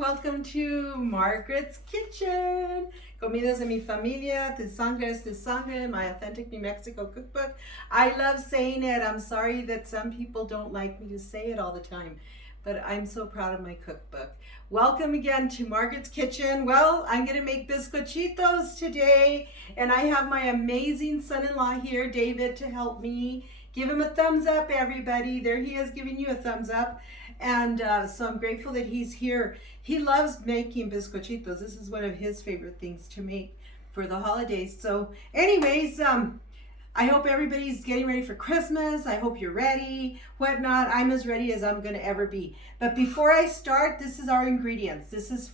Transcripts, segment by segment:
Welcome to Margaret's Kitchen. Comidas de mi familia, de sangre es de sangre, my authentic New Mexico cookbook. I love saying it. I'm sorry that some people don't like me to say it all the time, but I'm so proud of my cookbook. Welcome again to Margaret's Kitchen. Well, I'm going to make biscochitos today, and I have my amazing son-in-law here, David, to help me. Give him a thumbs up, everybody. There he is giving you a thumbs up. And so I'm grateful that he's here. He loves making biscochitos. This is one of his favorite things to make for the holidays. So anyways, I hope everybody's getting ready for Christmas. I hope you're ready, whatnot. I'm as ready as I'm going to ever be. But before I start, this is our ingredients. This is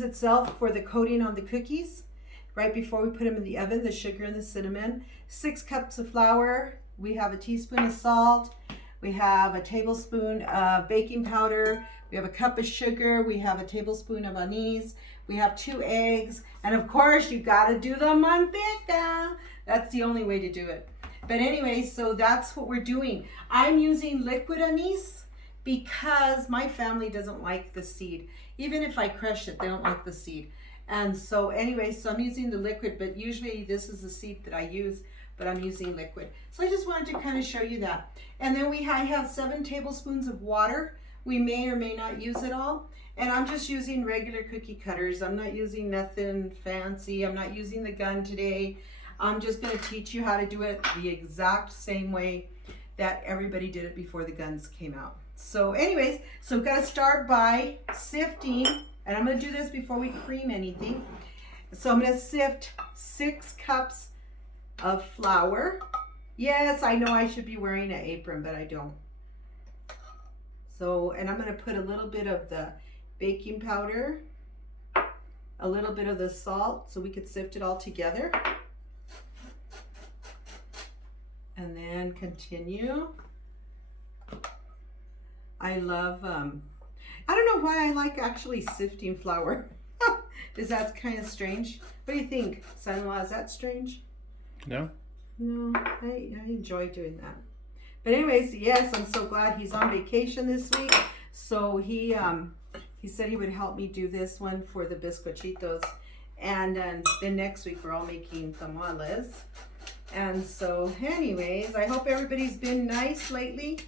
itself for the coating on the cookies. Right before we put them in the oven, the sugar and the cinnamon. 6 cups of flour. We have a teaspoon of salt. We have a tablespoon of baking powder. We have a cup of sugar. We have a tablespoon of anise. We have 2 eggs. And of course, you gotta do the manteca. That's the only way to do it. But anyway, so that's what we're doing. I'm using liquid anise because my family doesn't like the seed. Even if I crush it, they don't like the seed. And so anyway, so I'm using the liquid, but usually this is the seed that I use, but I'm using liquid. So I just wanted to kind of show you that. And then I have 7 tablespoons of water. We may or may not use it all. And I'm just using regular cookie cutters. I'm not using nothing fancy. I'm not using the gun today. I'm just going to teach you how to do it the exact same way that everybody did it before the guns came out. So anyways, so we've got to start by sifting. And I'm going to do this before we cream anything. So I'm going to sift 6 cups of flour. Yes, I know I should be wearing an apron, but I don't. So, and I'm going to put a little bit of the baking powder, a little bit of the salt, so we could sift it all together. And then continue. I love, I don't know why I like actually sifting flour. Is that kind of strange? What do you think, son-in-law? Is that strange? No. No, I enjoy doing that. But anyways, yes, I'm so glad he's on vacation this week. So he said he would help me do this one for the biscochitos. And then next week we're all making tamales. And so anyways, I hope everybody's been nice lately,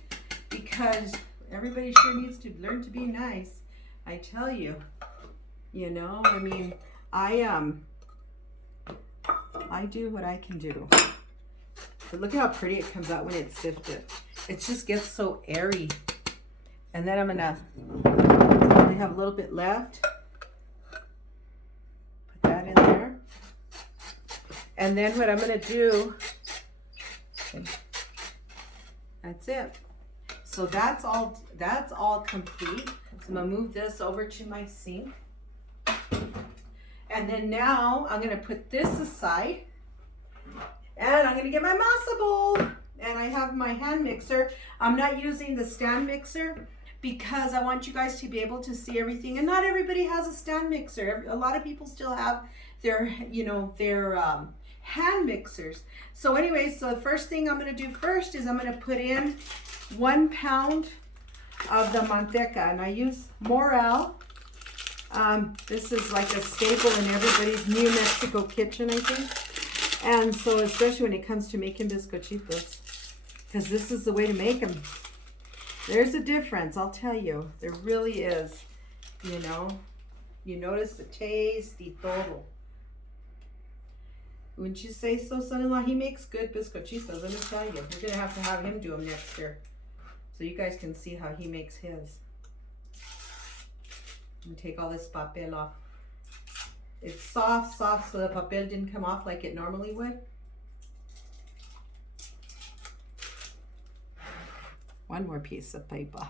because everybody sure needs to learn to be nice. I tell you, you know, I mean, I do what I can do. But look at how pretty it comes out when it's sifted. It just gets so airy. And then I have a little bit left. Put that in there. And then what I'm gonna do, that's it. So that's all complete. So I'm gonna move this over to my sink. And then now I'm gonna put this aside, and I'm gonna get my masa bowl. And I have my hand mixer. I'm not using the stand mixer because I want you guys to be able to see everything. And not everybody has a stand mixer. A lot of people still have their, hand mixers. So anyway, so the first thing I'm gonna do first is I'm gonna put in 1 pound of the manteca, and I use Morel. This is like a staple in everybody's New Mexico kitchen, I think. And so especially when it comes to making biscochitos, because this is the way to make them. There's a difference, I'll tell you. There really is, you know. You notice the taste y todo. Wouldn't you say so, son-in-law? He makes good biscochitos, let me tell you. We're going to have him do them next year, so you guys can see how he makes his. I'm going to take all this papel off. It's soft, so the papel didn't come off like it normally would. One more piece of paper.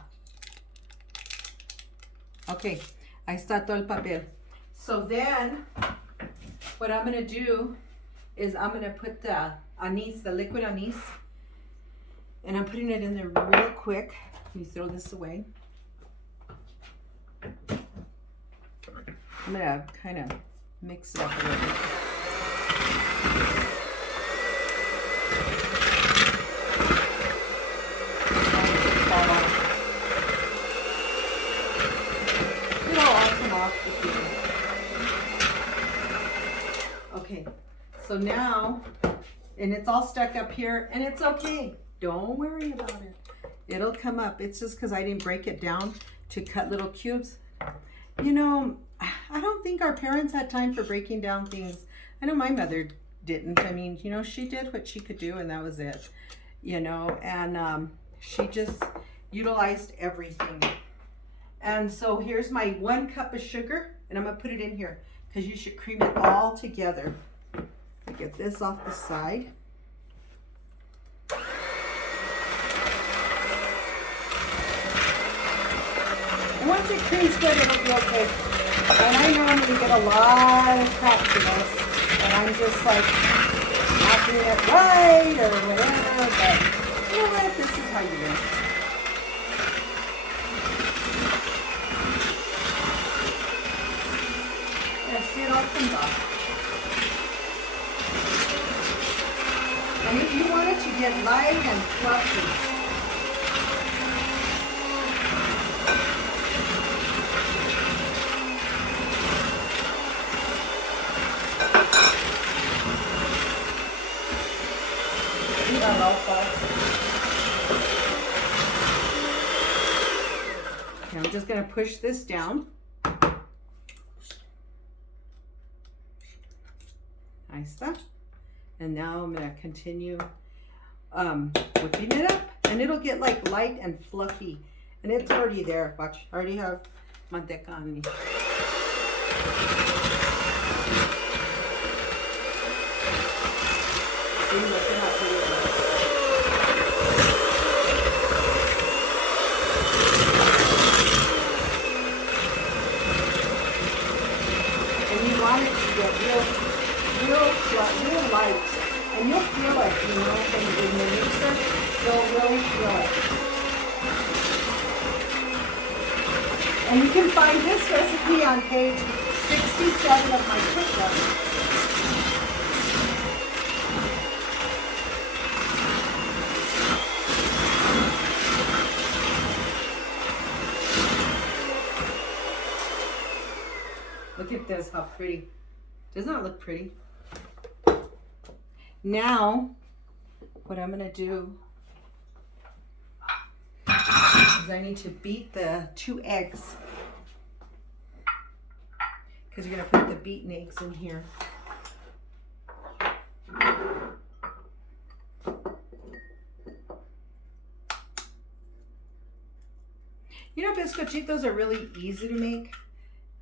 Okay, ahí está todo el papel. So then, what I'm going to do is I'm going to put the anise, the liquid anise, and I'm putting it in there real quick. Let me throw this away. I'm going to kind of mix it up a little bit. So now, and it's all stuck up here, and it's okay. Don't worry about it. It'll come up. It's just because I didn't break it down to cut little cubes. You know, I don't think our parents had time for breaking down things. I know my mother didn't. I mean, you know, she did what she could do, and that was it. You know, and she just utilized everything. And so here's my 1 cup of sugar, and I'm gonna put it in here because you should cream it all together. I get this off the side. And once it creams good, it'll be okay. And I know I'm gonna get a lot of crap for this, and I'm just like not doing it right or whatever, but you know what, this is how you do it. See, it all comes off. And if you want it to get light and fluffy, see that all falls. Okay, I'm just going to push this down. Nice stuff. And now I'm going to continue whipping it up, and it'll get like light and fluffy, and it's already there. Watch, I already have manteca on me. See, look at how pretty it looks. And you want it to get real light, and you'll feel it, you know, in the mixer, you'll really feel it. And you can find this recipe on page 67 of my cookbook. Look at this, how pretty. Doesn't that look pretty? Now, what I'm going to do is I need to beat the 2 eggs, because you're going to put the beaten eggs in here. You know, biscochitos are really easy to make.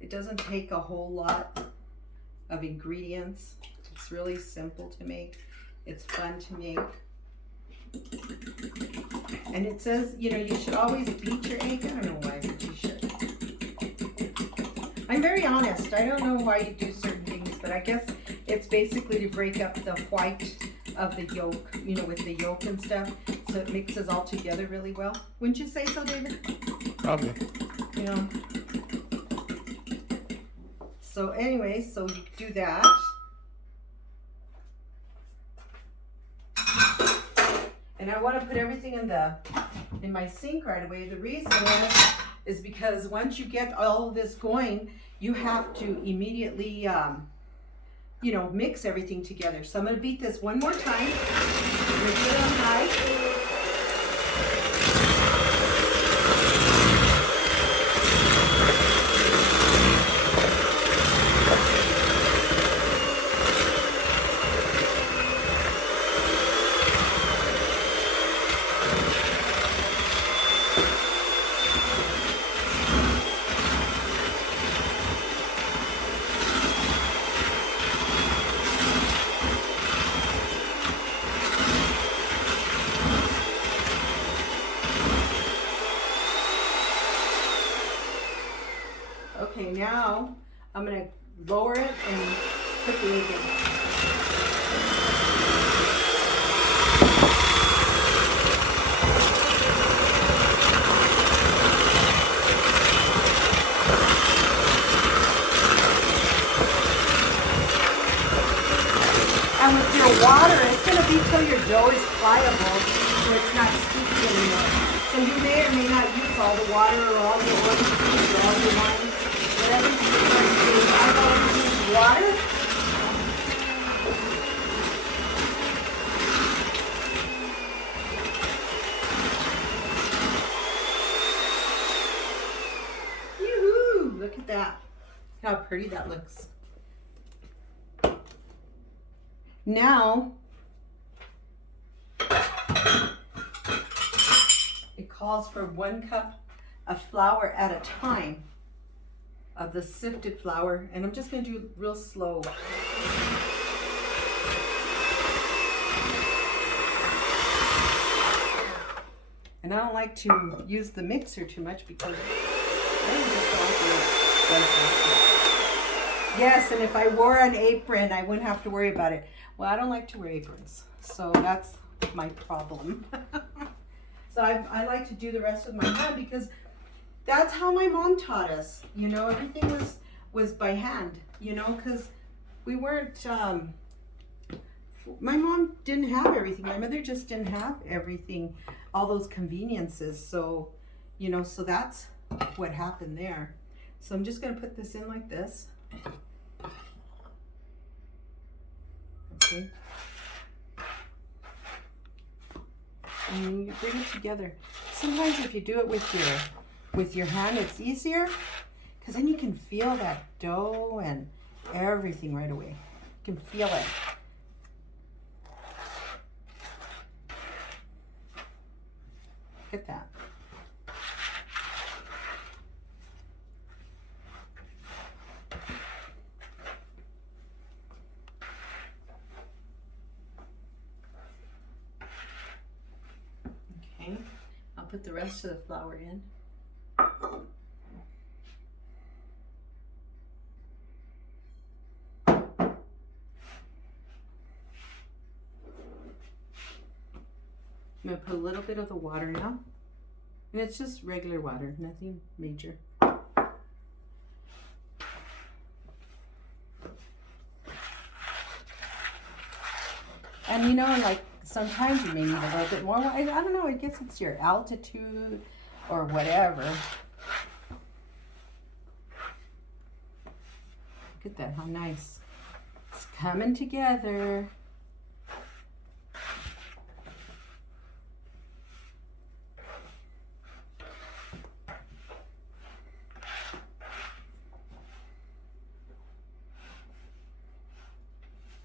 It doesn't take a whole lot of ingredients. It's really simple to make. It's fun to make. And it says, you know, you should always beat your egg. I don't know why, but you should. I'm very honest. I don't know why you do certain things, but I guess it's basically to break up the white of the yolk, you know, with the yolk and stuff, so it mixes all together really well. Wouldn't you say so, David? Probably. You know. So anyway, so you do that. And I want to put everything in my sink right away. The reason is because once you get all of this going, you have to immediately, you know, mix everything together. So I'm going to beat this one more time. I'm going to put it on high. Okay, now I'm going to lower it and put the egg in. And with your water, it's going to be till your dough is pliable, so it's not sticky anymore. So you may or may not use all the water or all the oil or all the wine. Whatever you want to do. I always use water. that. How pretty that looks. Now, it calls for 1 cup of flour at a time, of the sifted flour, and I'm just going to do it real slow. And I don't like to use the mixer too much because I don't just want to. Yes, and if I wore an apron, I wouldn't have to worry about it. Well, I don't like to wear aprons, so that's my problem. So I like to do the rest with my hand because that's how my mom taught us. You know, everything was by hand, you know, because we weren't, my mom didn't have everything. My mother just didn't have everything, all those conveniences. So, you know, so that's what happened there. So I'm just going to put this in like this. Okay. And you bring it together. Sometimes if you do it with your hand, it's easier because then you can feel that dough and everything right away. You can feel it. Look at that. Okay, I'll put the rest of the flour in. I'm going to put a little bit of the water now. And it's just regular water, nothing major. And you know, like sometimes you may need a little bit more. I don't know, I guess it's your altitude or whatever. Look at that, how nice. It's coming together.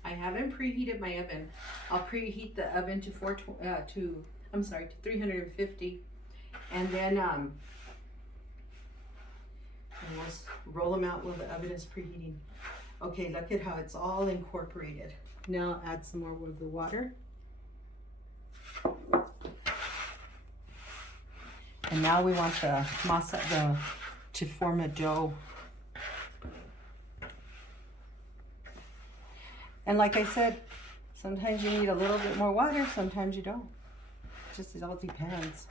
I haven't preheated my oven. I'll preheat the oven to 350, and then we'll roll them out while the oven is preheating. Okay, look at how it's all incorporated. Now add some more of the water. And now we want the masa to form a dough. And like I said, sometimes you need a little bit more water, sometimes you don't. It all depends.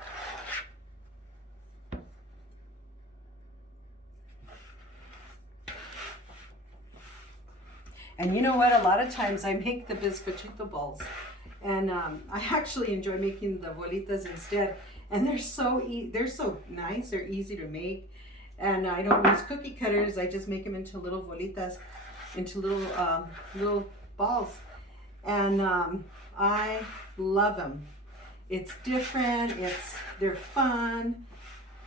And you know what? A lot of times I make the biscochito balls. And I actually enjoy making the bolitas instead. And they're so nice, they're easy to make. And I don't use cookie cutters, I just make them into little bolitas, into little balls, and I love them. It's different, they're fun,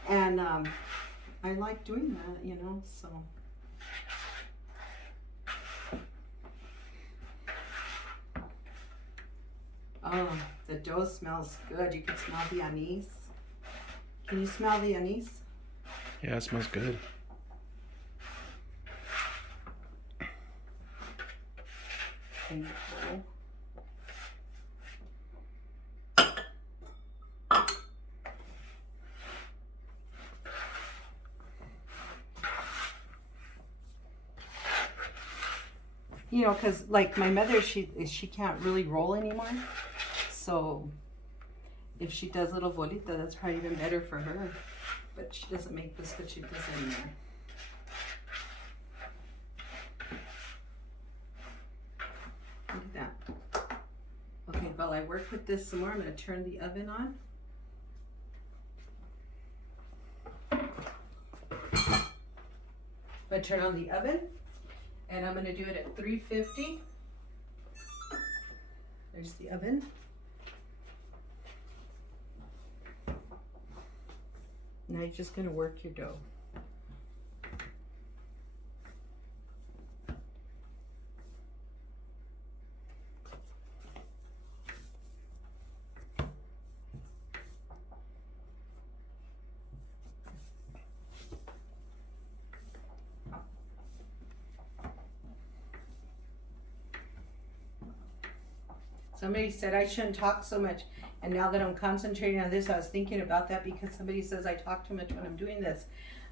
and I like doing that, you know, so. Oh, the dough smells good. You can smell the anise. Can you smell the anise? Yeah, it smells good. You know, because like my mother, she can't really roll anymore. So if she does little bolita, that's probably even better for her. But she doesn't make biscochitos anymore. Look at that. Okay, while I work with this some more, I'm going to turn the oven on. I'm going to turn on the oven, and I'm going to do it at 350. There's the oven. Now you're just going to work your dough. Somebody said I shouldn't talk so much. And now that I'm concentrating on this, I was thinking about that because somebody says I talk too much when I'm doing this.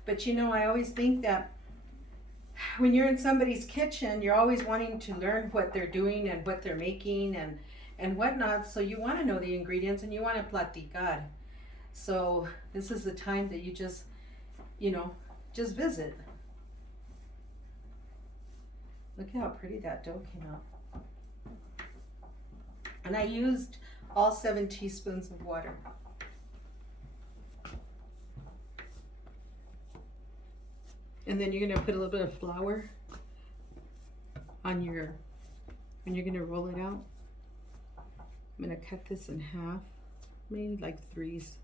But you know, I always think that when you're in somebody's kitchen, you're always wanting to learn what they're doing and what they're making and whatnot. So you want to know the ingredients and you want to platicar. So this is the time that you just, you know, just visit. Look how pretty that dough came out. And I used all 7 teaspoons of water. And then you're gonna put a little bit of flour on your, when you're gonna roll it out. I'm gonna cut this in half, maybe like 3s.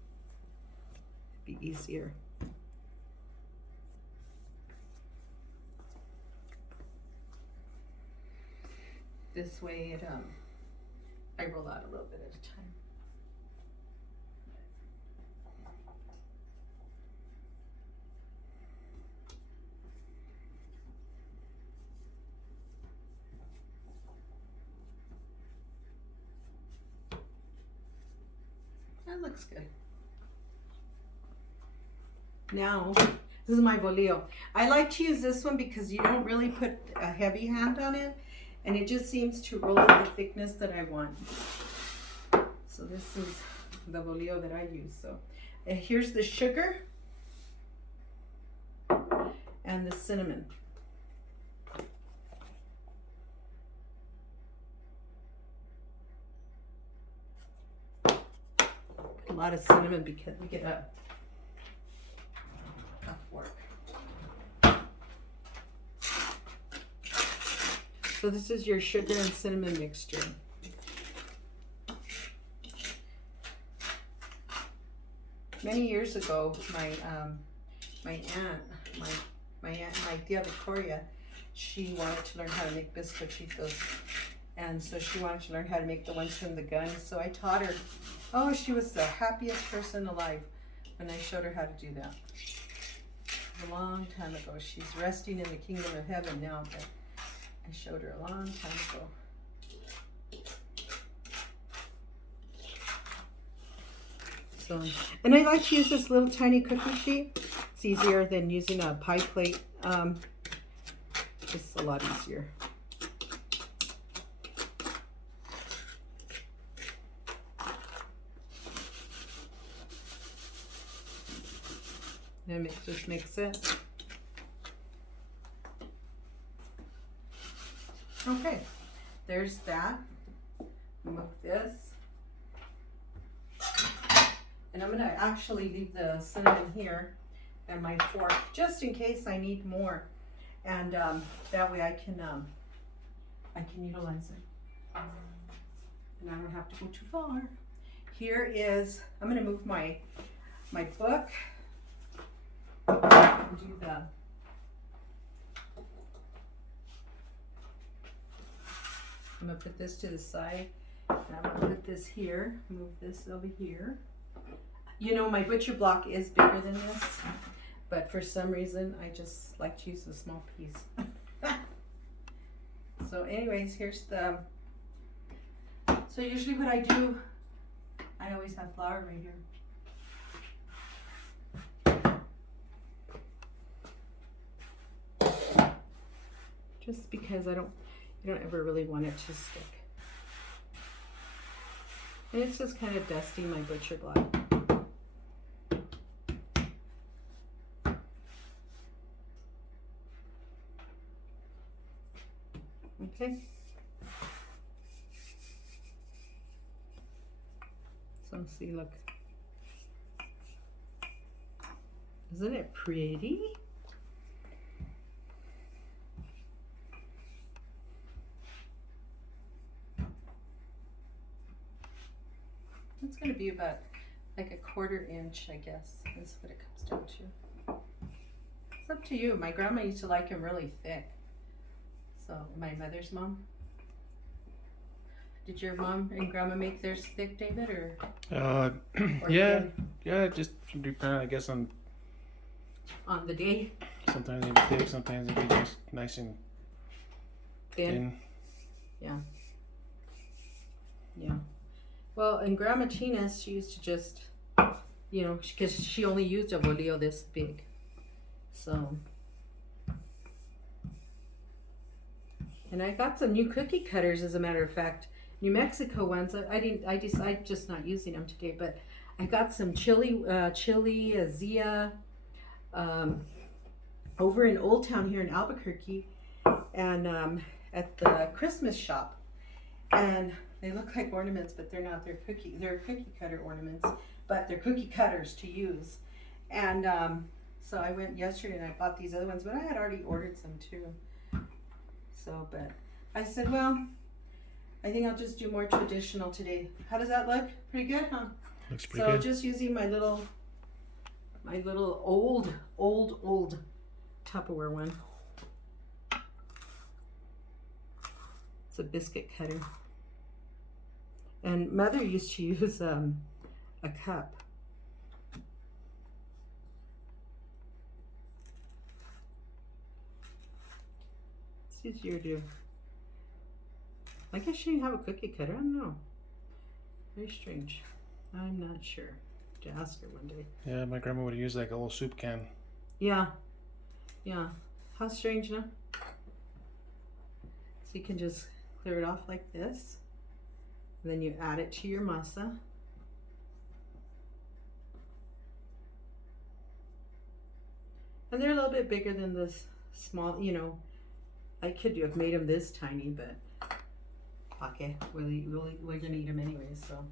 Be easier. This way it I roll out a little bit at a time. That looks good. Now, this is my bolillo. I like to use this one because you don't really put a heavy hand on it, and it just seems to roll the thickness that I want. So this is the bolillo that I use. So here's the sugar and the cinnamon. A lot of cinnamon because we get a fork. So this is your sugar and cinnamon mixture. Many years ago, my tia Victoria, she wanted to learn how to make biscochitos, and so she wanted to learn how to make the ones from the gun. So I taught her. Oh, she was the happiest person alive when I showed her how to do that. A long time ago. She's resting in the kingdom of heaven now, but I showed her a long time ago. So, and I like to use this little tiny cookie sheet. It's easier than using a pie plate. It's a lot easier. And just mix it. Okay, there's that. Move this. And I'm gonna actually leave the cinnamon here and my fork just in case I need more. And that way I can utilize it. And I don't have to go too far. Here is, I'm gonna move my book. Do the I'm gonna put this to the side, and I'm gonna put this here, move this over here. You know, my butcher block is bigger than this, but for some reason I just like to use a small piece. So anyways, here's the, so usually what I do, I always have flour right here. Just because you don't ever really want it to stick. And it's just kind of dusty my butcher block. Okay. So see, look. Isn't it pretty? It's going to be about like a 1/4 inch, I guess, is what it comes down to. It's up to you. My grandma used to like them really thick. So, my mother's mom. Did your mom and grandma make theirs thick, David, or yeah, thin? yeah, just depending, I guess, on The day? sometimes it'd be thick, sometimes it'd be just nice and thin. Yeah. Yeah. Well, and Grandma Tina's, she used to just, you know, because she only used a bolillo this big. So. And I got some new cookie cutters, as a matter of fact, New Mexico ones. I just not using them today, but I got some chili Zia, over in Old Town here in Albuquerque, and at the Christmas shop, and they look like ornaments, but they're not. They're cookie cutter ornaments, but they're cookie cutters to use. And so I went yesterday and I bought these other ones, but I had already ordered some too. So, but I said, well, I think I'll just do more traditional today. How does that look? Pretty good, huh? Looks pretty good. So just using my little old Tupperware one. It's a biscuit cutter. And Mother used to use a cup. It's easier to. I guess she didn't have a cookie cutter. I don't know. Very strange. I'm not sure. To ask her one day. Yeah, my grandma would use like a little soup can. Yeah. Yeah. How strange, no? So you can just clear it off like this. And then you add it to your masa. And they're a little bit bigger than this small, you know. I could have made them this tiny, but okay, we're gonna eat them anyways, so.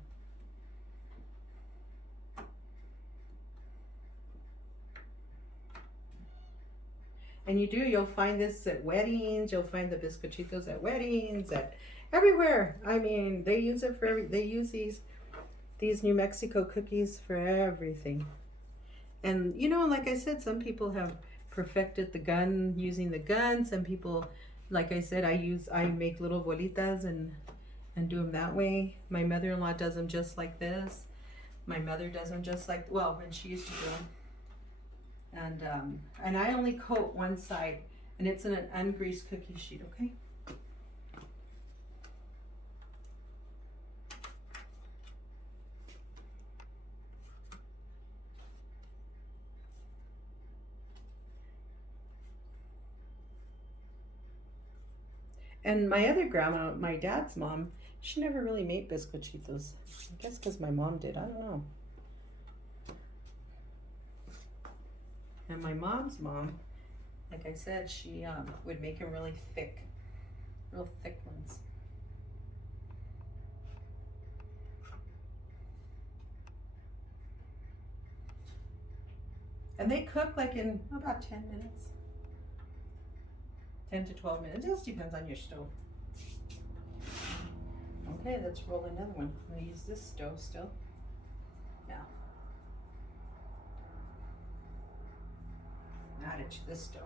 And you'll find this at weddings, you'll find the biscochitos at weddings, at everywhere. I mean, they use it for they use these New Mexico cookies for everything. And you know, like I said, some people have perfected the gun, using the gun. Some people, like I said, I make little bolitas and do them that way. My mother-in-law does them just like this. My mother does them just like, well, when she used to do them. And I only coat one side, and it's in an ungreased cookie sheet, okay? And my other grandma, my dad's mom, she never really made biscochitos. I guess because my mom did. I don't know. And my mom's mom, like I said, she would make them really thick, real thick ones. And they cook like in about 10 minutes. 10 to 12 minutes. It just depends on your stove. Okay, let's roll another one. I'm going to use this stove still. Now, add it to this stove.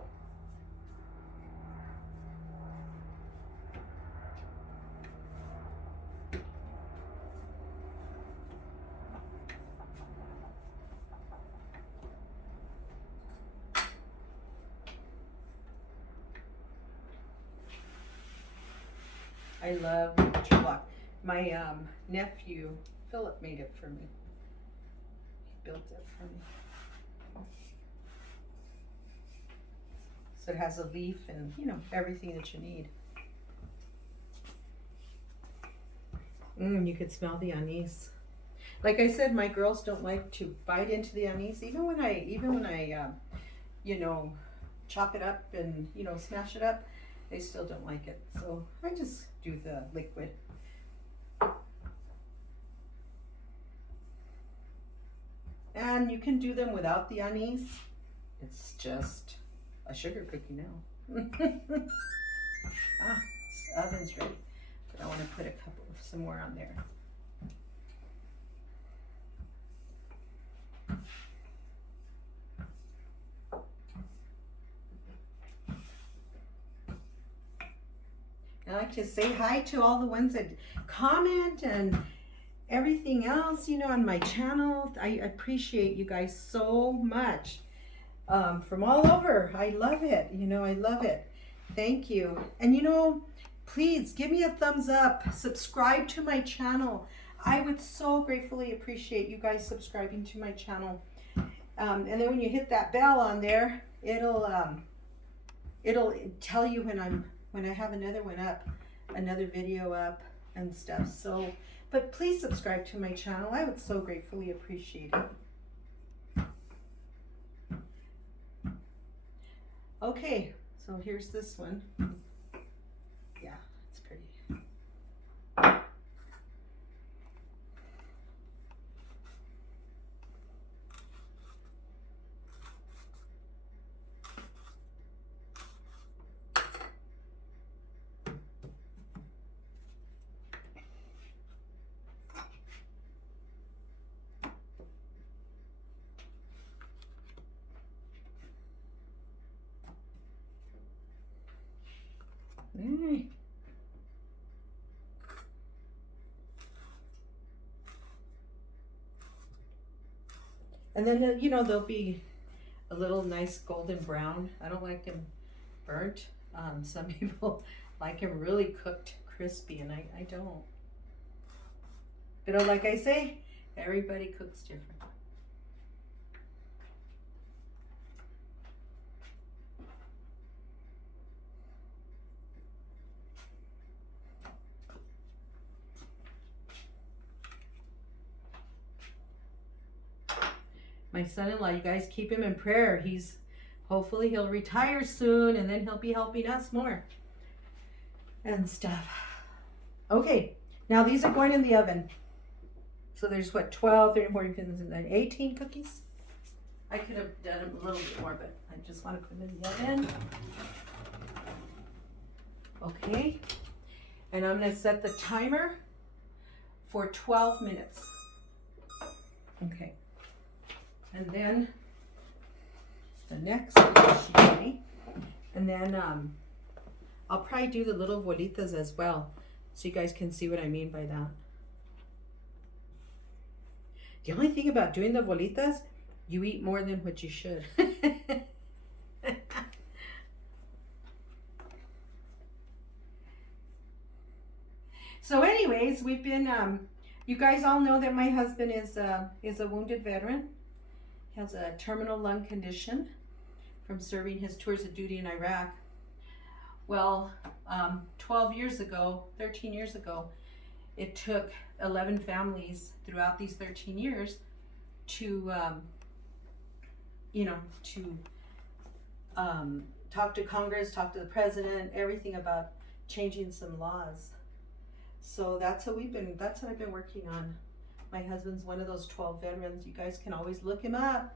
I love butcher block. My nephew, Philip, made it for me. He built it for me. So it has a leaf and, you know, everything that you need. You could smell the anise. Like I said, my girls don't like to bite into the anise. Even when I, you know, chop it up and, you know, smash it up, they still don't like it. So I just do the liquid. And you can do them without the anise. It's just a sugar cookie now. This oven's ready. But I want to put some more on there. I like to say hi to all the ones that comment and everything else, you know, on my channel. I appreciate you guys so much. From all over. I love it. You know, I love it. Thank you. And you know, please give me a thumbs up. Subscribe to my channel. I would so gratefully appreciate you guys subscribing to my channel. And then when you hit that bell on there, it'll tell you when I have another one up, another video up and stuff. So, but please subscribe to my channel. I would so gratefully appreciate it. Okay, so here's this one. Yeah, it's pretty. Mm. And then, you know, they'll be a little nice golden brown. I don't like them burnt. Some people like them really cooked crispy, and I don't. But like I say, everybody cooks different. My son-in-law, you guys keep him in prayer. Hopefully he'll retire soon, and then he'll be helping us more and stuff. Okay, now these are going in the oven. So there's what, 12, 13, 14, 15, 18 cookies? I could have done a little bit more, but I just want to put them in the oven. Okay, and I'm gonna set the timer for 12 minutes. Okay. And then the next dish, and then I'll probably do the little bolitas as well, so you guys can see what I mean by that. The only thing about doing the bolitas, you eat more than what you should. So anyways, we've been, you guys all know that my husband is a wounded veteran. He has a terminal lung condition from serving his tours of duty in Iraq. Well, 13 years ago, it took 11 families throughout these 13 years to, talk to Congress, talk to the president, everything about changing some laws. So that's what I've been working on. My husband's one of those 12 veterans. You guys can always look him up.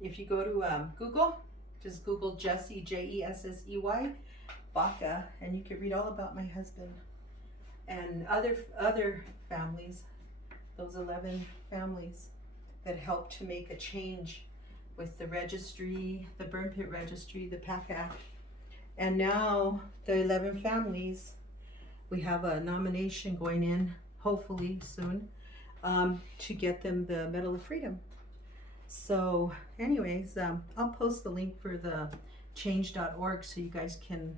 If you go to Google, just Google Jesse, Jessey, Baca, and you can read all about my husband and other families, those 11 families that helped to make a change with the registry, the burn pit registry, the PAC Act. And now the 11 families, we have a nomination going in, hopefully soon, to get them the Medal of Freedom. So anyways, I'll post the link for the change.org so you guys can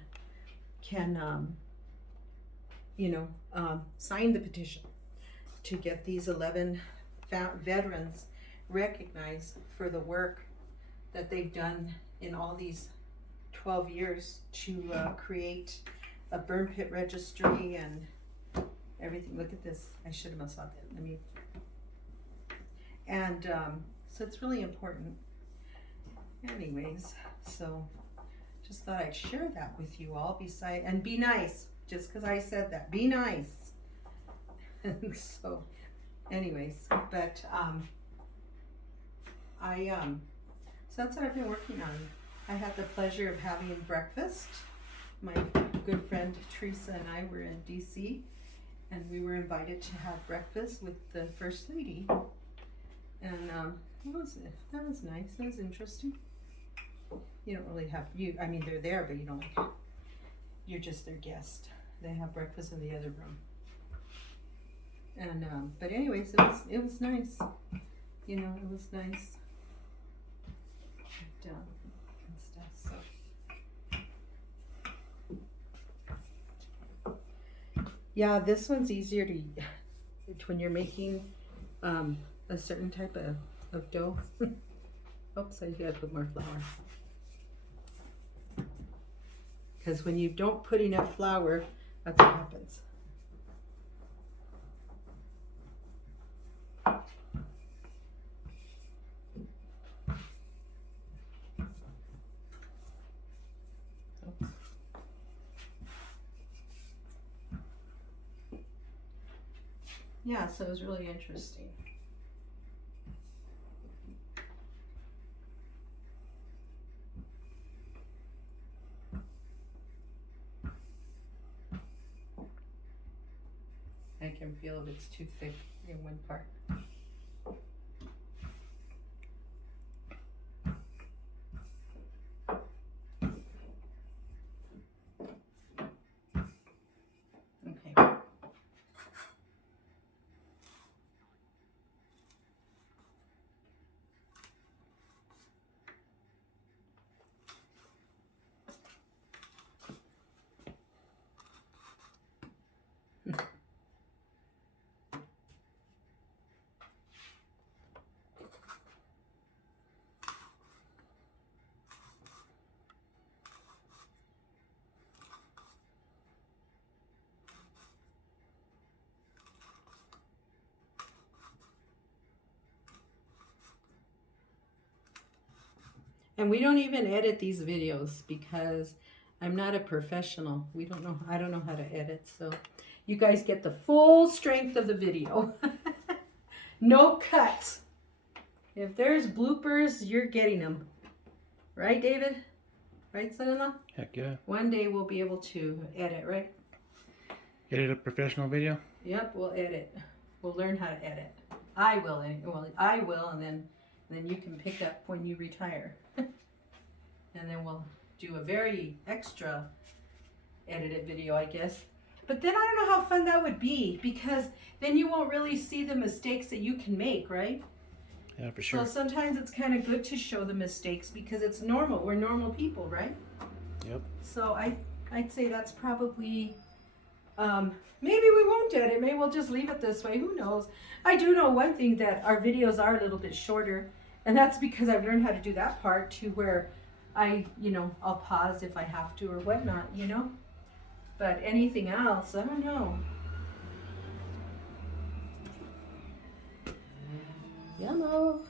sign the petition to get these 11 veterans recognized for the work that they've done in all these 12 years to create a burn pit registry and everything. Look at this. I should have saw that. So it's really important. Anyways, so just thought I'd share that with you all. And be nice. Just because I said that, be nice. And so, anyways, but so that's what I've been working on. I had the pleasure of having breakfast. My good friend Teresa and I were in DC, and we were invited to have breakfast with the First Lady. And that was nice. That was interesting. You don't really have they're there, but you don't. You're just their guest. They have breakfast in the other room. And but anyways, it was nice. It was nice. And stuff. So Yeah, this one's easier to when you're making a certain type of dough. Oops, I gotta put more flour. Because when you don't put enough flour, that's what happens. Oops. Yeah, so it was really interesting. I can feel if it's too thick in one part. Okay. And we don't even edit these videos because I'm not a professional. I don't know how to edit. So you guys get the full strength of the video. No cuts. If there's bloopers, you're getting them. Right, David? Right, son-in-law? Heck yeah. One day we'll be able to edit, right? Edit a professional video? Yep, we'll edit. We'll learn how to edit. I will, and then you can pick up when you retire. And then we'll do a very extra edited video, I guess. But then I don't know how fun that would be, because then you won't really see the mistakes that you can make, right? Yeah, for sure. So sometimes it's kind of good to show the mistakes because it's normal. We're normal people, right? Yep. So I'd say that's probably, maybe we won't edit. Maybe we'll just leave it this way. Who knows? I do know one thing, that our videos are a little bit shorter, and that's because I've learned how to do that part to where I'll pause if I have to or whatnot, But anything else, I don't know. Yummo.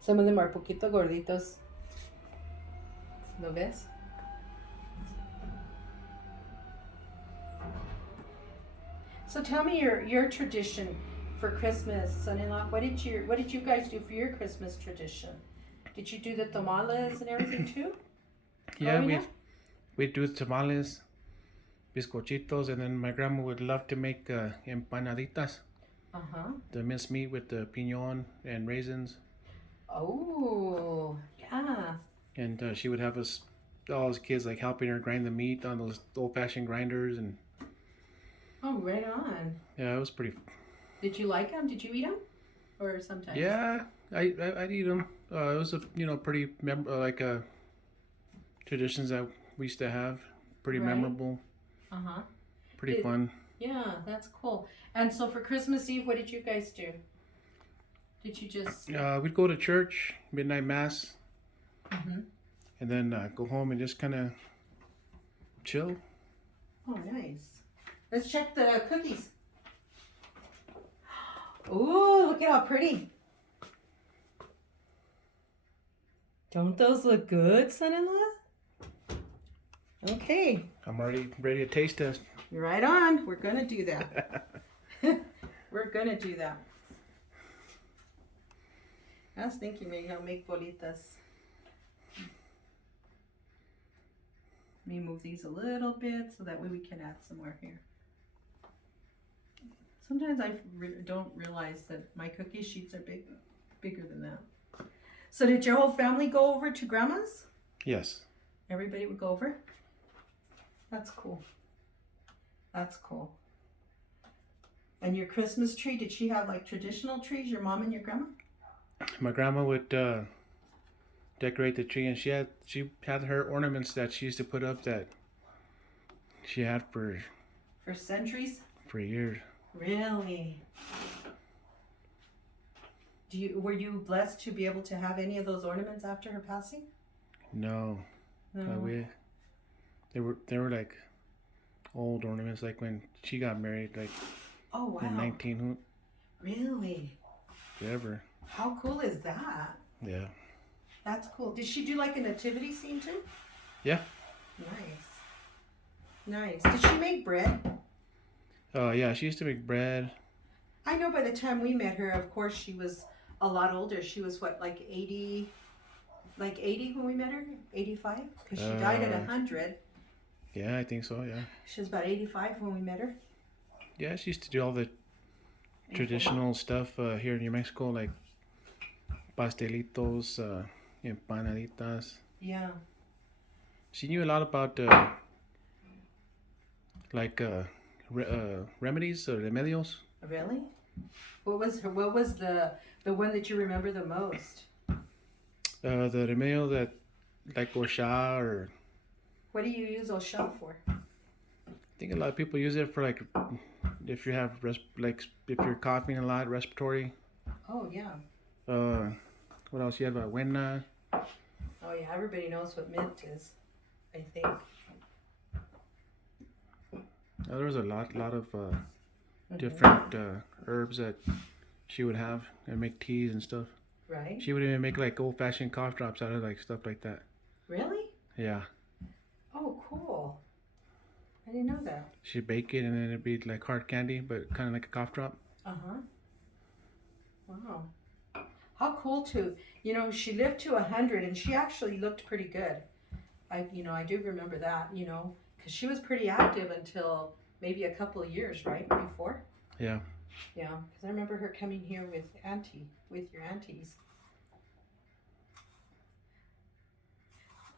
Some of them are poquito gorditos. ¿Lo ves? So tell me your tradition for Christmas, son-in-law. What did you guys do for your Christmas tradition? Did you do the tamales and everything too? Yeah, we do tamales, biscochitos, and then my grandma would love to make empanaditas. The minced meat with the piñon and raisins. Oh, yeah. And she would have us, all as kids, like helping her grind the meat on those old-fashioned grinders. And Oh, right on. yeah, it was pretty. Did you like them? Did you eat them? Or sometimes? Yeah, I'd eat them. It was a pretty traditions that we used to have. Pretty Right. memorable. Pretty fun. Yeah, that's cool. And so for Christmas Eve, what did you guys do? Did you just... We'd go to church, midnight mass, Mm-hmm. and then go home and just kind of chill. Oh, nice. Let's check the cookies. Ooh, look at how pretty. Don't those look good, son-in-law? Okay. I'm already ready to taste test. Right on. We're going to do that. We're going to do that. I was thinking maybe I'll make bolitas. Let me move these a little bit so that way we can add some more here. Sometimes I don't realize that my cookie sheets are bigger than that. So did your whole family go over to Grandma's? Yes. Everybody would go over? That's cool. That's cool. And your Christmas tree, did she have like traditional trees, your mom and your grandma? My grandma would decorate the tree, and she had her ornaments that she used to put up that she had for centuries? For years. Really? Were you blessed to be able to have any of those ornaments after her passing? No. They were like old ornaments, like when she got married, like oh wow, in 19. Really? Ever. How cool is that? Yeah. That's cool. Did she do like a nativity scene too? Yeah. Nice. Did she make bread? Yeah, she used to make bread. I know by the time we met her, of course, she was a lot older. She was what, like 80? Like 80 when we met her? 85? Because she died at 100. Yeah, I think so, yeah. She was about 85 when we met her. Yeah, she used to do all the traditional stuff here in New Mexico, like pastelitos, empanaditas. Yeah. She knew a lot about remedies or remedios. Really? What was the one that you remember the most? The remedio that, like Osha, or... What do you use Osha for? I think a lot of people use it for, like, if you have, if you're coughing a lot, respiratory. Oh, yeah. What else? You have Wena. Oh, yeah. Everybody knows what mint is, I think. There was a lot of different herbs that she would have and make teas and stuff. Right. She would even make like old-fashioned cough drops out of like stuff like that. Really? Yeah. Oh, cool. I didn't know that. She'd bake it and then it'd be like hard candy, but kind of like a cough drop. Uh-huh. Wow. How cool too. She lived to 100 and she actually looked pretty good. I do remember that, because she was pretty active until maybe a couple of years, right? Before? Yeah. Yeah, because I remember her coming here with your aunties.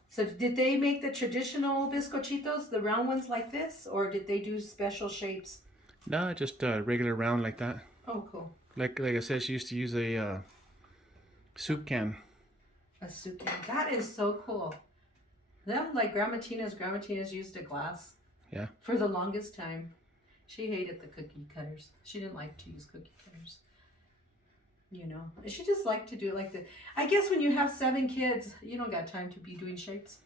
So did they make the traditional biscochitos, the round ones like this, or did they do special shapes? No, just regular round like that. Oh, cool. Like I said, she used to use a soup can. A soup can. That is so cool. Them, like Grandma Tina's used a glass. Yeah. For the longest time. She hated the cookie cutters. She didn't like to use cookie cutters. She just liked to do it like the... I guess when you have 7 kids, you don't got time to be doing shapes.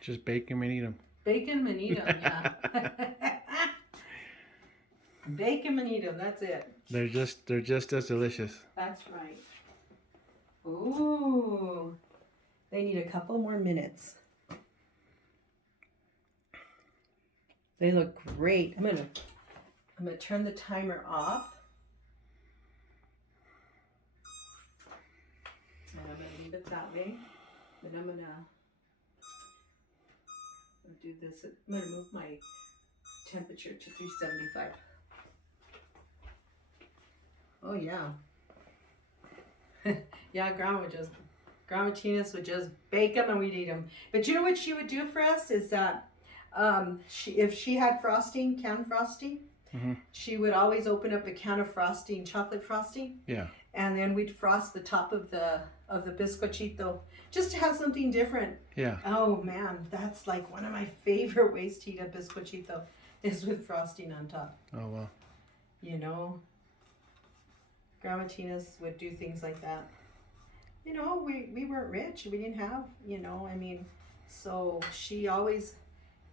Just bake them and eat them. Bake them and eat them, yeah. Bake them and eat them, that's it. They're just as delicious. That's right. Ooh. They need a couple more minutes. They look great. I'm gonna turn the timer off. And I'm gonna leave it that way. Then I'm gonna do this. I'm gonna move my temperature to 375. Oh yeah. Yeah, Grandma Tina's would just bake them and we'd eat them. But you know what she would do for us is that if she had canned frosting, mm-hmm. she would always open up a can of frosting, chocolate frosting. Yeah. And then we'd frost the top of the biscochito just to have something different. Yeah. Oh man, that's like one of my favorite ways to eat a biscochito is with frosting on top. Oh wow. Grandma Tina's would do things like that. We weren't rich. We didn't have, so she always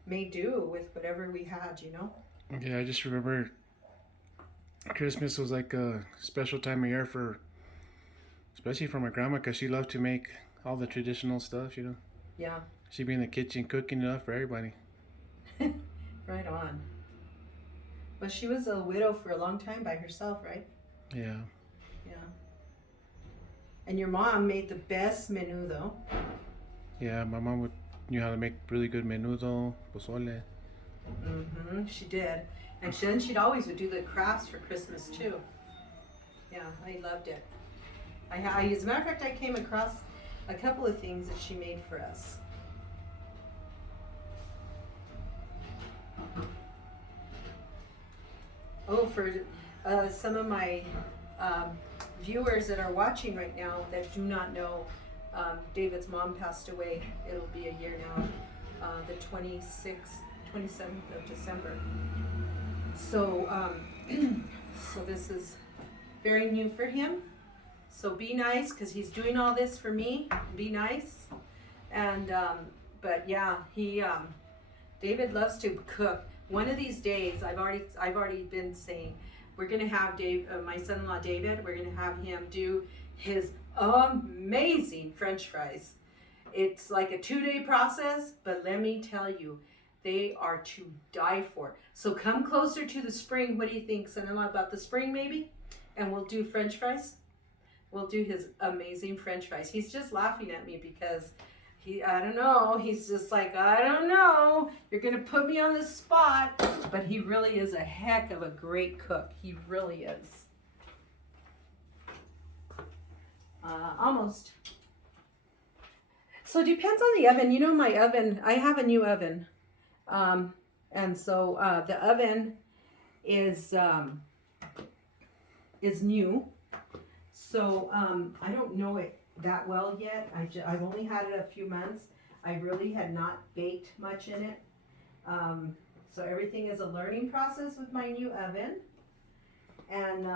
made do with whatever we had, Yeah, I just remember Christmas was like a special time of year especially for my grandma, because she loved to make all the traditional stuff, Yeah. She'd be in the kitchen cooking it up for everybody. Right on. But she was a widow for a long time by herself, right? Yeah. Yeah. And your mom made the best menudo. Yeah, my mom knew how to make really good menudo, pozole. Mm-hmm, she did. And then she'd always would do the crafts for Christmas too. Yeah, I loved it. As a matter of fact, I came across a couple of things that she made for us. Oh, for some of my viewers that are watching right now that do not know, David's mom passed away. It'll be a year now. the 27th of December. So, so this is very new for him. So be nice, because he's doing all this for me. Be nice. And, but yeah, David loves to cook. One of these days, I've already been saying, we're gonna have my son-in-law David, we're gonna have him do his amazing French fries. It's like a 2-day process, but let me tell you, they are to die for. So come closer to the spring. What do you think, son-in-law, about the spring maybe? And we'll do French fries. We'll do his amazing French fries. He's just laughing at me because I don't know. He's just like, I don't know. You're going to put me on the spot. But he really is a heck of a great cook. He really is. Almost. So it depends on the oven. You know, my oven, I have a new oven. And so the oven is new. So I don't know it that well yet. I've only had it a few months. I really had not baked much in it. So everything is a learning process with my new oven. And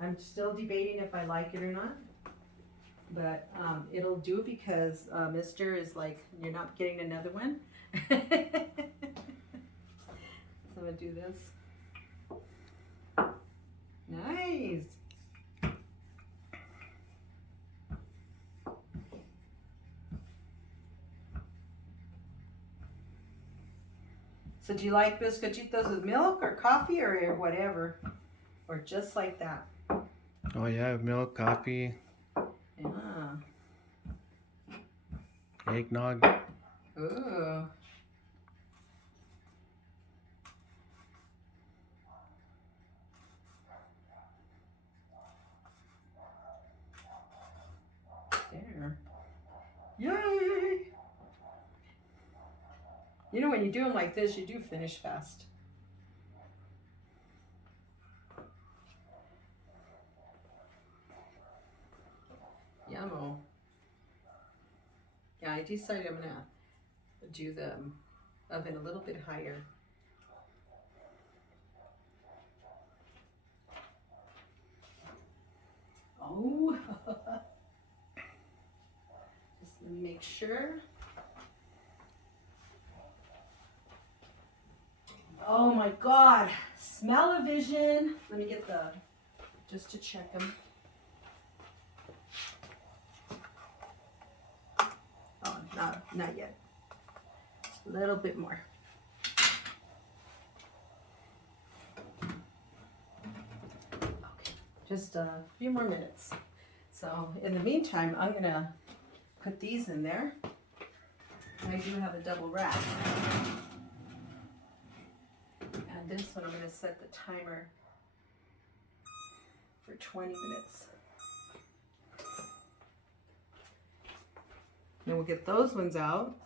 I'm still debating if I like it or not. But it'll do because Mr. is like, you're not getting another one. So I'm going to do this. Nice. So do you like biscochitos with milk or coffee or whatever? Or just like that? Oh yeah, milk, coffee. Yeah. Eggnog. Ooh. There. Yay! You know, when you do them like this, you do finish fast. Yummo. Yeah, I decided I'm gonna do the oven a little bit higher. Oh, just let me make sure. Oh my God, smell-o-vision. Let me get just to check them. Oh, not yet. A little bit more. Okay, just a few more minutes. So in the meantime, I'm gonna put these in there. I do have a double rack. And this one, I'm gonna set the timer for 20 minutes. Then we'll get those ones out.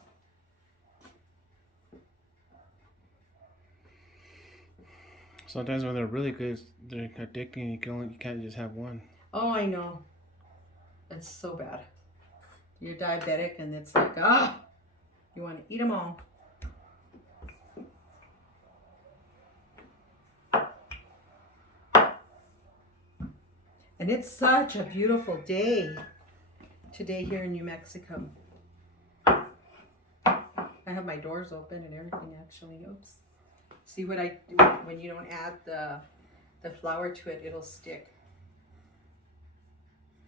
Sometimes when they're really good, they're addicting. You can't just have one. Oh, I know. It's so bad. You're diabetic, and it's like, you want to eat them all. And it's such a beautiful day today here in New Mexico. I have my doors open and everything actually. Oops. See what I do when you don't add the flour to it, it'll stick.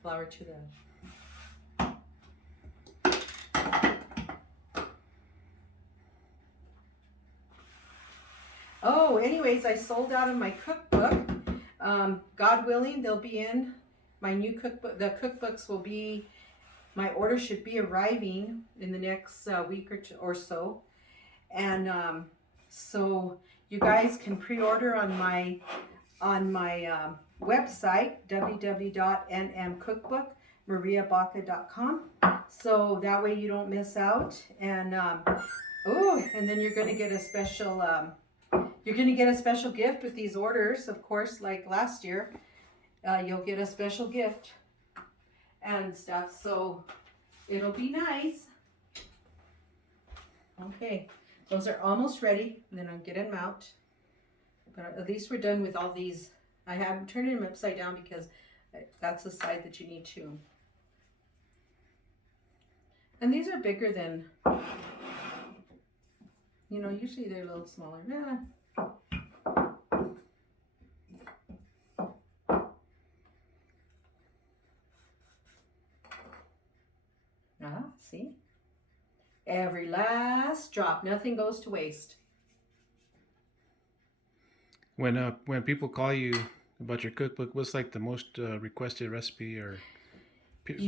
Flour to the... Oh, anyways, I sold out of my cookbook. God willing, they'll be in my new cookbook. The cookbooks will be, my order should be arriving in the next week or so. And so you guys can pre-order on my website, www.nmcookbookmariabaca.com. So that way you don't miss out. And and then you're going to get a special gift with these orders, of course, like last year. You'll get a special gift and stuff, so it'll be nice. Okay, those are almost ready. And then I'll get them out. But at least we're done with all these. I have turned them upside down because that's the side that you need to. And these are bigger than, you know, usually they're a little smaller. Yeah. Ah, see? Every last drop. Nothing goes to waste. When people call you about your cookbook, what's like the most requested recipe or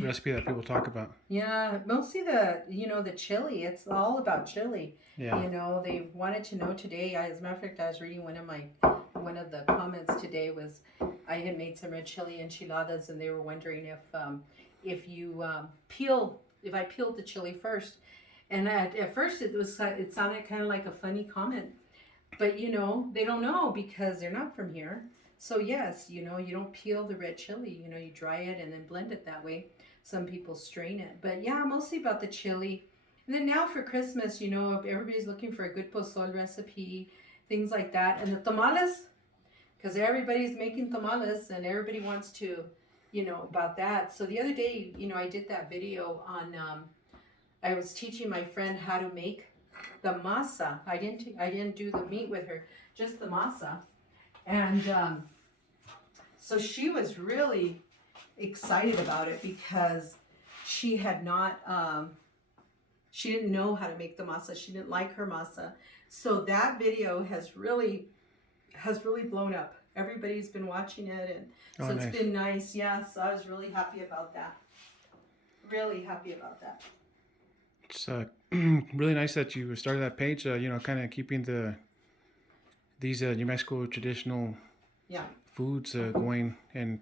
recipe that people talk about? Yeah, mostly the chili. It's all about chili. Yeah. You know, they wanted to know today. As a matter of fact, I was reading one of the comments today was I had made some red chili enchiladas, and they were wondering if I peeled the chili first. And at first it sounded kind of like a funny comment, but you know they don't know because they're not from here. So yes, you know, you don't peel the red chili, you know, you dry it and then blend it that way. Some people strain it, but yeah, mostly about the chili. And then now for Christmas, you know, everybody's looking for a good pozole recipe, things like that. And the tamales, because everybody's making tamales and everybody wants to, you know, about that. So the other day, you know, I did that video on, I was teaching my friend how to make the masa. I didn't do the meat with her, just the masa. And so she was really excited about it because she had not, she didn't know how to make the masa. She didn't like her masa. So that video has really blown up. Everybody's been watching it, and so nice. It's been nice. Yeah, so I was really happy about that. Really happy about that. It's really nice that you started that page. You know, kind of keeping these New Mexico traditional foods going, and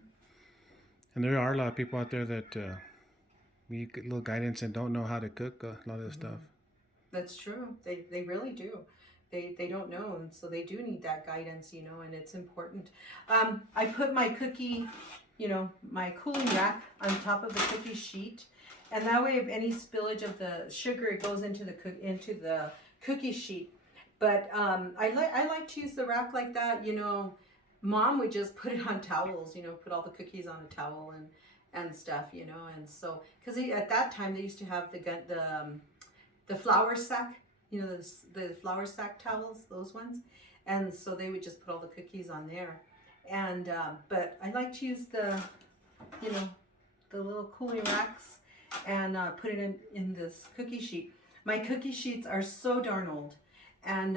there are a lot of people out there that need a little guidance and don't know how to cook a lot of this stuff. That's true. They really do. They don't know, and so they do need that guidance, you know, and it's important. I put my cookie, you know, my cooling rack on top of the cookie sheet, and that way if any spillage of the sugar, it goes into the cookie sheet. But I like to use the rack like that, you know. Mom would just put it on towels, you know, put all the cookies on a towel and stuff, you know. And so because at that time they used to have the flour sack, you know, the flour sack towels, those ones. And so they would just put all the cookies on there. And but I like to use the, you know, the little cooling racks and put it in this cookie sheet. My cookie sheets are so darn old, and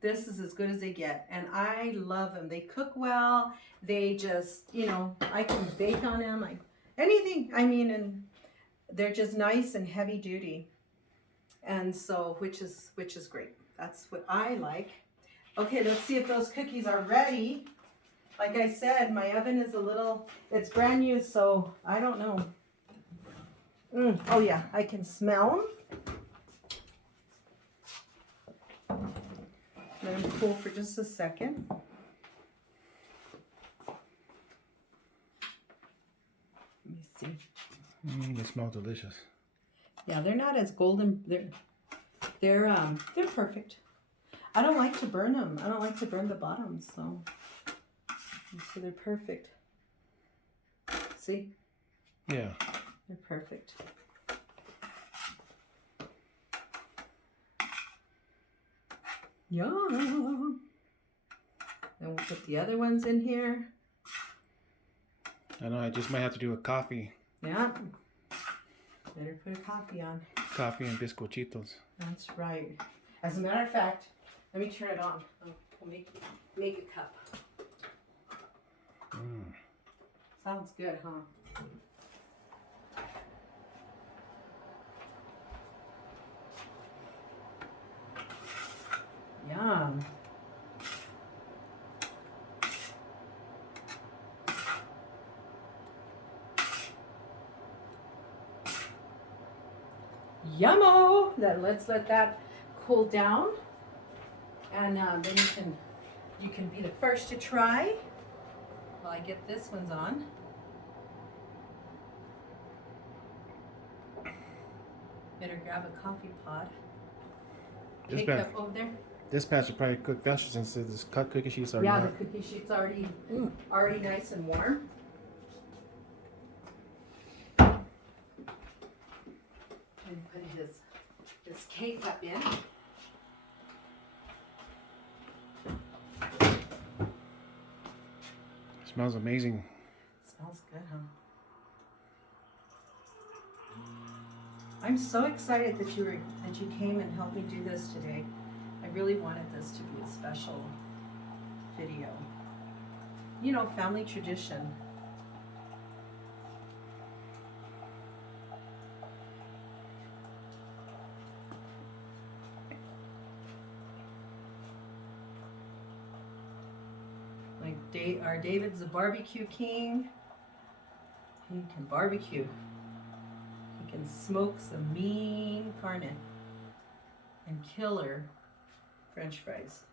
this is as good as they get, and I love them. They cook well. They just, you know, I can bake on them like anything. I mean, and they're just nice and heavy duty, and so which is great. That's what I like. Okay, let's see if those cookies are ready. Like I said, my oven is it's brand new, so I don't know. Oh yeah, I can smell them. Let them cool for just a second. Let me see. They smell delicious. Yeah, they're not as golden. They're perfect. I don't like to burn them. I don't like to burn the bottoms, so they're perfect. See? Yeah. They're perfect. Yum. Then we'll put the other ones in here. I know, I just might have to do a coffee. Yeah. Better put a coffee on. Coffee and biscochitos. That's right. As a matter of fact, let me turn it on. We'll make a cup. Sounds good, huh? Yum. Yummo! Let's let that cool down, and then you can be the first to try while I get this one's on. Better grab a coffee pot. cake cup over there. This batch will probably cook faster since this cut cookie sheets are Yeah, the cookie sheet's already nice and warm. And put his cake up in. Smells amazing. Smells good, huh? I'm so excited that you came and helped me do this today. I really wanted this to be a special video. You know, family tradition. Like our David's a barbecue king. He can barbecue. He can smoke some mean carne and killer French fries.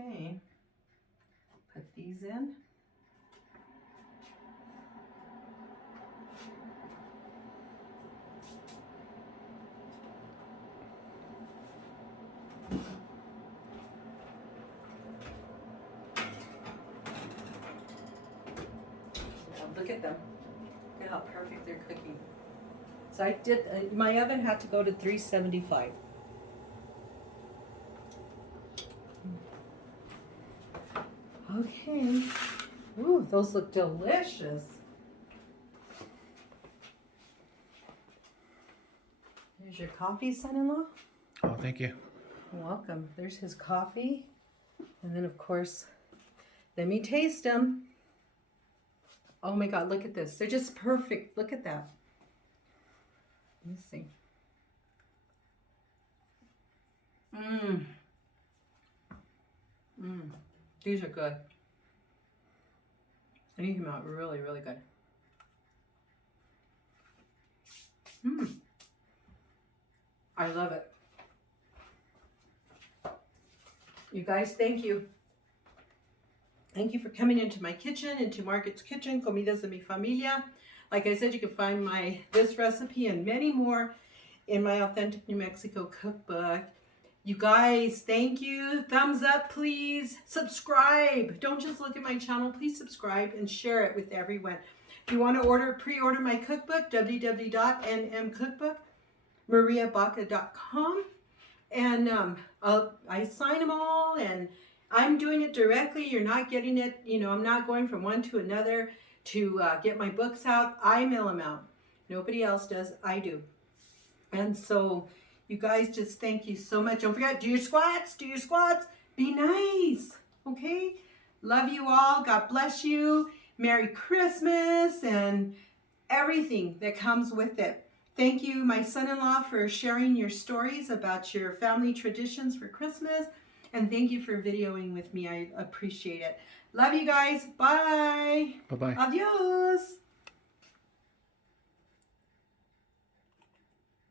Okay, put these in. Look at them. Look at how perfect they're cooking. So I did, my oven had to go to 375. Okay. Ooh, those look delicious. Here's your coffee, son-in-law. Oh, thank you. You're welcome. There's his coffee. And then, of course, let me taste them. Oh my God, look at this. They're just perfect. Look at that. Let me see. These are good. They came out really, really good. I love it. You guys, thank you. Thank you for coming into my kitchen, into Margaret's kitchen, Comidas de mi Familia. Like I said, you can find this recipe and many more in my Authentic New Mexico cookbook. You guys, thank you. Thumbs up, please. Subscribe. Don't just look at my channel. Please subscribe and share it with everyone. If you want to pre-order my cookbook, www.nmcookbook.mariabaca.com. And I sign them all, and I'm doing it directly. You're not getting it, I'm not going from one to another to get my books out. I mail them out. Nobody else does. I do. And so you guys, just thank you so much. Don't forget, do your squats. Do your squats. Be nice. Okay? Love you all. God bless you. Merry Christmas and everything that comes with it. Thank you, my son-in-law, for sharing your stories about your family traditions for Christmas. And thank you for videoing with me. I appreciate it. Love you guys. Bye. Bye-bye. Adios.